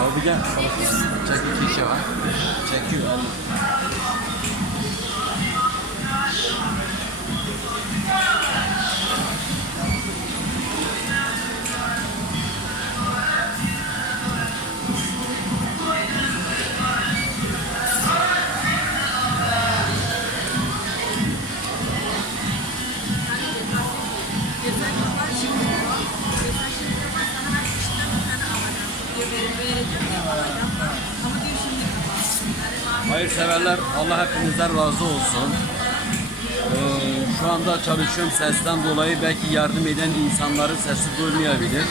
Abi gel. Çek iki işe var. Çekiyor. Hayırseverler Allah hepinizden razı olsun. Ee, şu anda çalışıyorum sesten dolayı belki yardım eden insanların sesi duymayabilir.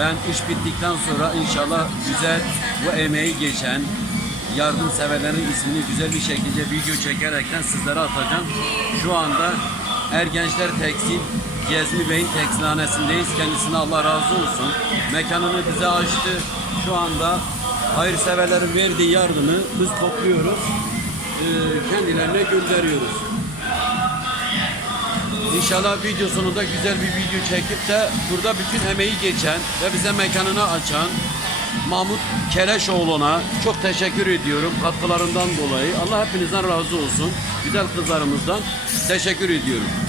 Ben iş bittikten sonra inşallah güzel bu emeği geçen yardımseverlerin ismini güzel bir şekilde video çekerekten sizlere atacağım. Şu anda Er Gençler Tekstil Gezmi Bey'in tekstilhanesindeyiz. Kendisine Allah razı olsun. Mekanını bize açtı. Şu anda hayırseverlerin verdiği yardımı biz topluyoruz. Ee, kendilerine gönderiyoruz. İnşallah video sonunda güzel bir video çekip de burada bütün emeği geçen ve bize mekanını açan Mahmut Keleşoğlu'na çok teşekkür ediyorum katkılarından dolayı. Allah hepinizden razı olsun. Güzel kızlarımızdan teşekkür ediyorum.